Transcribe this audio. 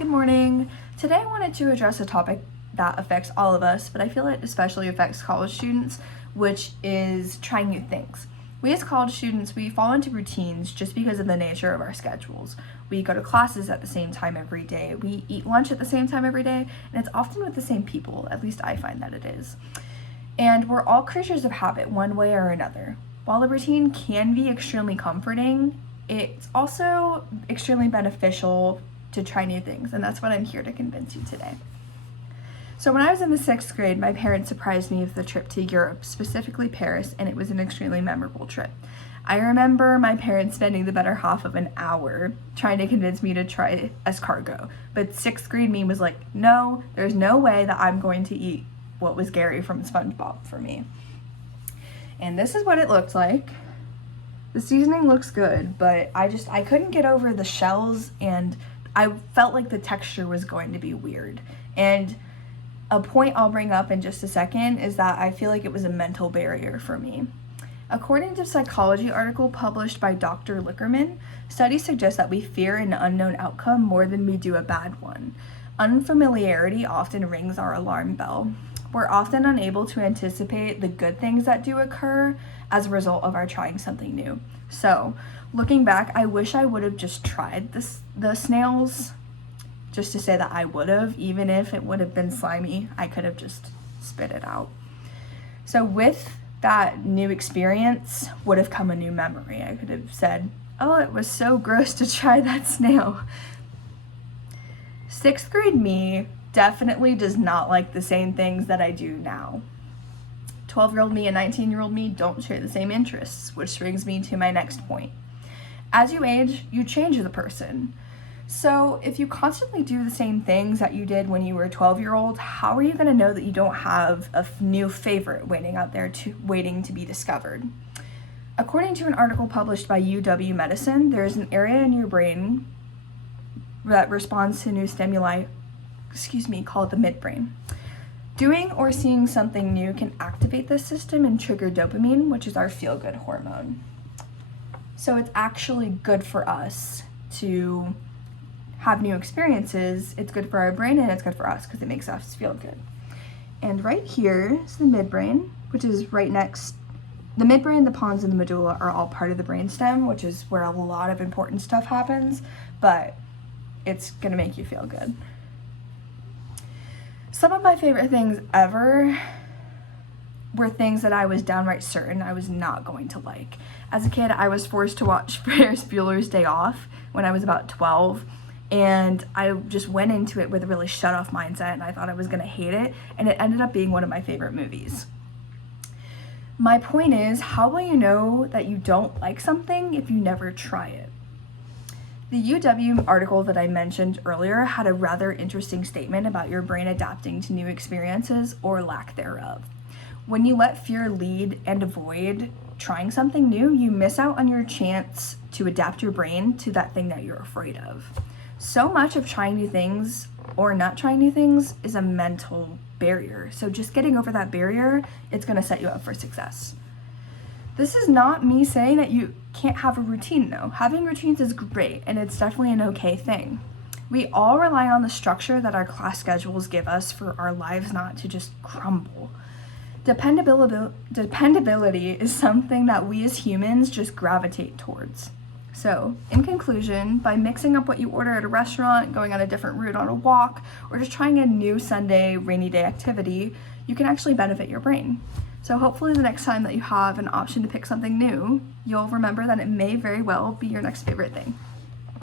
Good morning. Today I wanted to address a topic that affects all of us, but I feel it especially affects college students, which is trying new things. We as college students, we fall into routines just because of the nature of our schedules. We go to classes at the same time every day, we eat lunch at the same time every day, and it's often with the same people, at least I find that it is. And we're all creatures of habit one way or another. While a routine can be extremely comforting, it's also extremely beneficial to try new things, and that's what I'm here to convince you today. So when I was in the 6th grade, my parents surprised me with a trip to Europe, specifically Paris, and it was an extremely memorable trip. I remember my parents spending the better half of an hour trying to convince me to try escargot, but 6th grade me was like, no, there's no way that I'm going to eat what was Gary from SpongeBob for me. And this is what it looked like. The seasoning looks good, but I couldn't get over the shells, and I felt like the texture was going to be weird. And a point I'll bring up in just a second is that I feel like it was a mental barrier for me. According to a psychology article published by Dr. Lickerman, studies suggest that we fear an unknown outcome more than we do a bad one. Unfamiliarity often rings our alarm bell. We're often unable to anticipate the good things that do occur as a result of our trying something new. So, looking back, I wish I would have just tried the snails, just to say that I would have, even if it would have been slimy, I could have just spit it out. So with that new experience would have come a new memory. I could have said, oh, it was so gross to try that snail. 6th grade me definitely does not like the same things that I do now. 12-year-old me and 19-year-old me don't share the same interests, which brings me to my next point. As you age, you change as a person. So if you constantly do the same things that you did when you were a 12-year-old, how are you going to know that you don't have a new favorite waiting out there waiting to be discovered? According to an article published by UW Medicine, there is an area in your brain that responds to new stimuli, called the midbrain. Doing or seeing something new can activate this system and trigger dopamine, which is our feel-good hormone. So it's actually good for us to have new experiences. It's good for our brain and it's good for us because it makes us feel good. And right here is the midbrain, which is right next. The midbrain, the pons, and the medulla are all part of the brainstem, which is where a lot of important stuff happens, but it's gonna make you feel good. Some of my favorite things ever were things that I was downright certain I was not going to like. As a kid, I was forced to watch Ferris Bueller's Day Off when I was about 12, and I just went into it with a really shut-off mindset, and I thought I was gonna hate it, and it ended up being one of my favorite movies. My point is, how will you know that you don't like something if you never try it? The UW article that I mentioned earlier had a rather interesting statement about your brain adapting to new experiences or lack thereof. When you let fear lead and avoid trying something new, you miss out on your chance to adapt your brain to that thing that you're afraid of. So much of trying new things or not trying new things is a mental barrier. So just getting over that barrier, it's gonna set you up for success. This is not me saying that you can't have a routine though. Having routines is great and it's definitely an okay thing. We all rely on the structure that our class schedules give us for our lives not to just crumble. Dependability is something that we as humans just gravitate towards. So, in conclusion, by mixing up what you order at a restaurant, going on a different route on a walk, or just trying a new Sunday rainy day activity, you can actually benefit your brain. So hopefully the next time that you have an option to pick something new, you'll remember that it may very well be your next favorite thing.